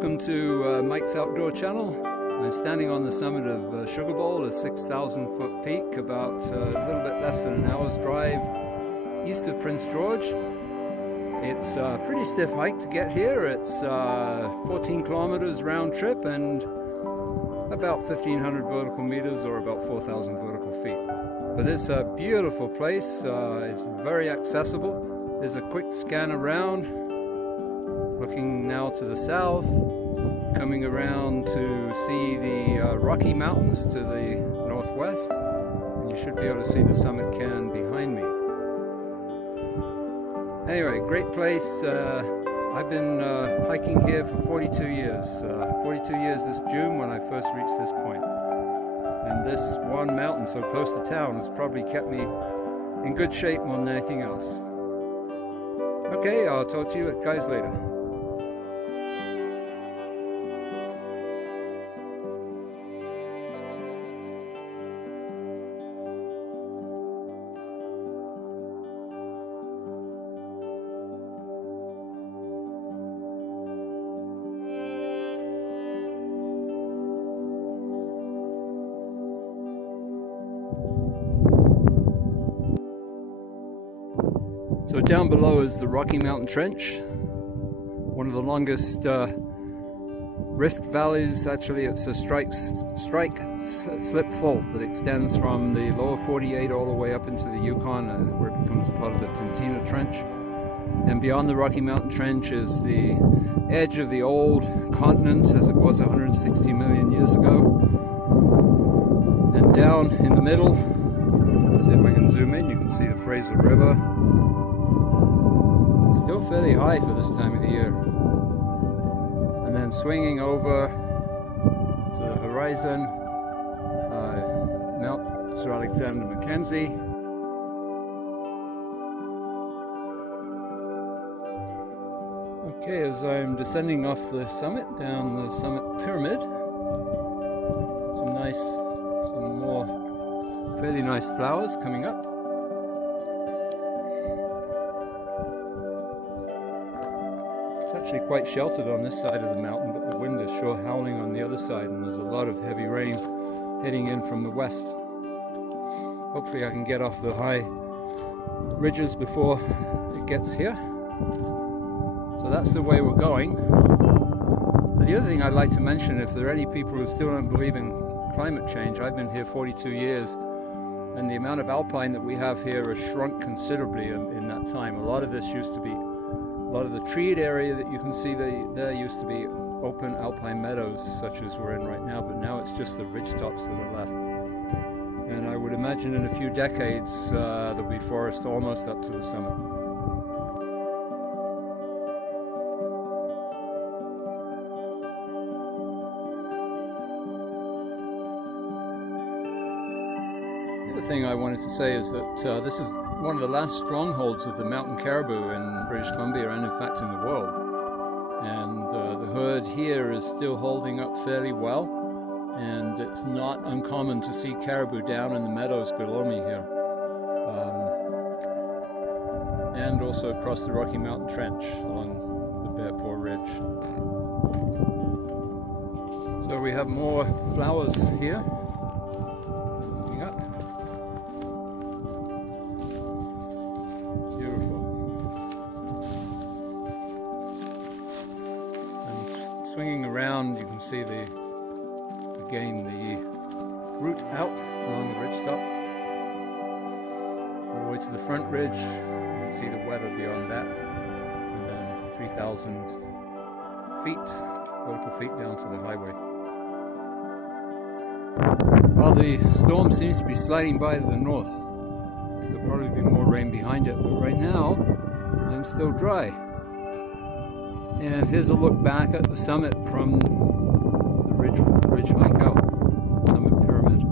welcome to Mike's Outdoor Channel. I'm standing on the summit of Sugarbowl, a 6,000 foot peak, about a little bit less than an hour's drive east of Prince George. It's a pretty stiff hike to get here. It's 14 kilometers round trip and about 1,500 vertical meters, or about 4,000 vertical feet. But it's a beautiful place. It's very accessible. There's a quick scan around. Looking now to the south, coming around to see the Rocky Mountains to the northwest. And you should be able to see the summit cairn behind me. Anyway, great place. I've been hiking here for 42 years. 42 years this June when I first reached this point. And this one mountain so close to town has probably kept me in good shape more than anything else. Okay, I'll talk to you guys later. So down below is the Rocky Mountain Trench, one of the longest rift valleys. Actually, it's a slip fault that extends from the lower 48 all the way up into the Yukon, where it becomes part of the Tintina Trench. And beyond the Rocky Mountain Trench is the edge of the old continent as it was 160 million years ago. And down in the middle, let's see if I can zoom in, you can see the Fraser River. Still fairly high for this time of the year. And then swinging over to the horizon, Mount Sir Alexander Mackenzie. Okay, as I'm descending off the summit, down the summit pyramid, some more fairly nice flowers coming up. It's actually quite sheltered on this side of the mountain, but the wind is sure howling on the other side, and there's a lot of heavy rain heading in from the west. Hopefully I can get off the high ridges before it gets here. So that's the way we're going. But the other thing I'd like to mention, if there are any people who still don't believe in climate change, I've been here 42 years, and the amount of alpine that we have here has shrunk considerably in that time. A lot of this used to be A lot of the treed area that you can see there used to be open alpine meadows, such as we're in right now, but now it's just the ridgetops that are left. And I would imagine in a few decades there'll be forest almost up to the summit. The other thing I wanted to say is that this is one of the last strongholds of the mountain caribou in British Columbia, and in fact in the world. And the herd here is still holding up fairly well, and it's not uncommon to see caribou down in the meadows below me here, and also across the Rocky Mountain Trench along the Bear Paw Ridge. So we have more flowers here. Swinging around, you can see the route out along the ridgetop, all the way to the front ridge. You can see the weather beyond that, and then 3,000 vertical feet down to the highway. While the storm seems to be sliding by to the north, there'll probably be more rain behind it, but right now I'm still dry. And here's a look back at the summit from the ridge hike out, summit pyramid.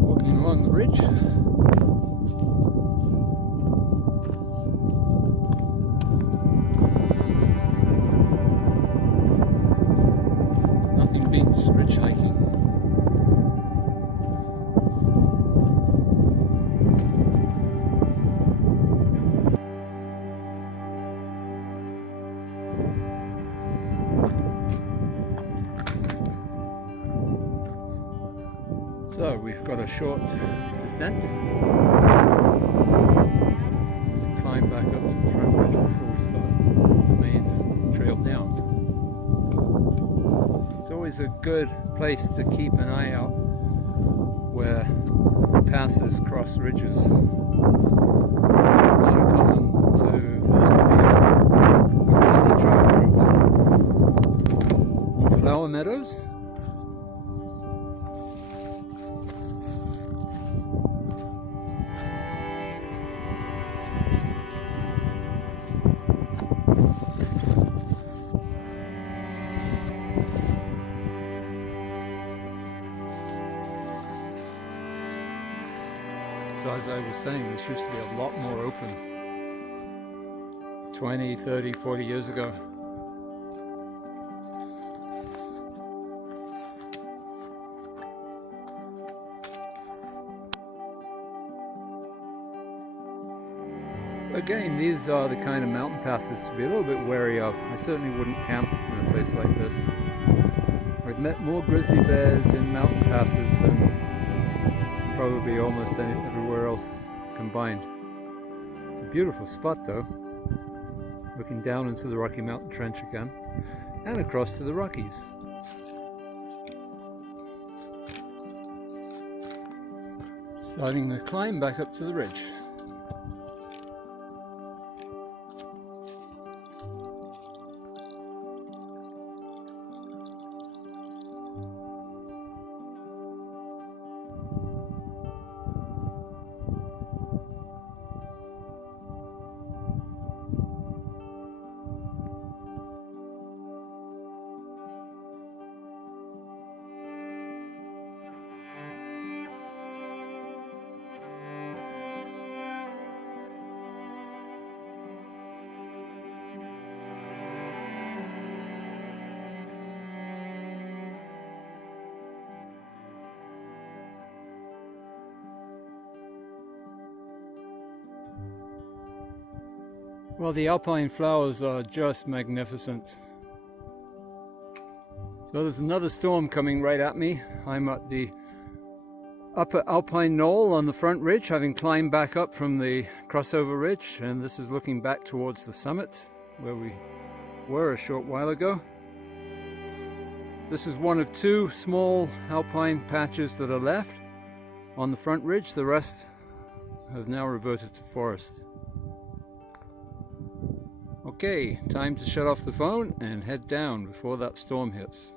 Walking along the ridge. Nothing beats ridge hiking. So we've got a short descent. Climb back up to the front ridge before we start the main trail down. It's always a good place to keep an eye out where passes cross ridges. Not uncommon for this to be a grizzly trail route. More flower meadows. So as I was saying, this used to be a lot more open 20, 30, 40 years ago. Again, these are the kind of mountain passes to be a little bit wary of. I certainly wouldn't camp in a place like this. I've met more grizzly bears in mountain passes than probably almost everywhere else combined. It's a beautiful spot though, looking down into the Rocky Mountain Trench again and across to the Rockies. Starting the climb back up to the ridge. Well, the alpine flowers are just magnificent. So there's another storm coming right at me. I'm at the upper alpine knoll on the front ridge, having climbed back up from the crossover ridge, and this is looking back towards the summit where we were a short while ago. This is one of two small alpine patches that are left on the front ridge. The rest have now reverted to forest. Okay, time to shut off the phone and head down before that storm hits.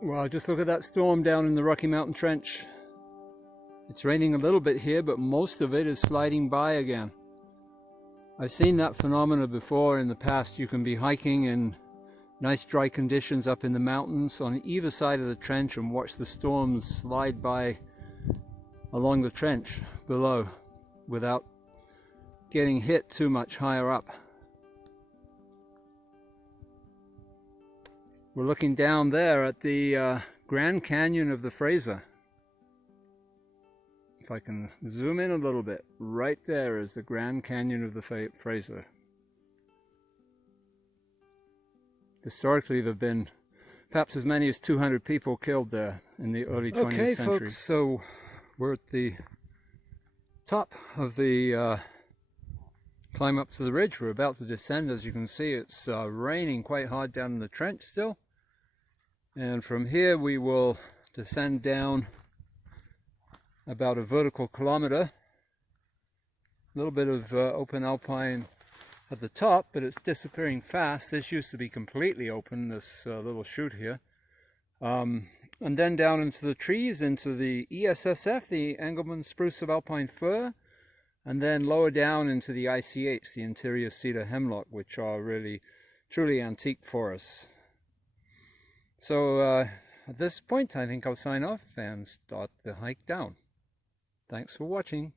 Well, just look at that storm down in the Rocky Mountain Trench. It's raining a little bit here, but most of it is sliding by again. I've seen that phenomena before in the past. You can be hiking in nice dry conditions up in the mountains on either side of the trench and watch the storms slide by along the trench below without getting hit too much higher up. We're looking down there at the Grand Canyon of the Fraser. If I can zoom in a little bit, right there is the Grand Canyon of the Fraser. Historically, there have been perhaps as many as 200 people killed there in the early 20th century. Folks, so we're at the top of the climb up to the ridge. We're about to descend. As you can see, it's raining quite hard down in the trench still. And from here we will descend down about a vertical kilometer. A little bit of open alpine at the top, but it's disappearing fast. This used to be completely open, this little chute here. And then down into the trees, into the ESSF, the Engelmann Spruce of Alpine Fir, and then lower down into the ICH, the interior cedar hemlock, which are really truly antique forests. So at this point, I think I'll sign off and start the hike down. Thanks for watching.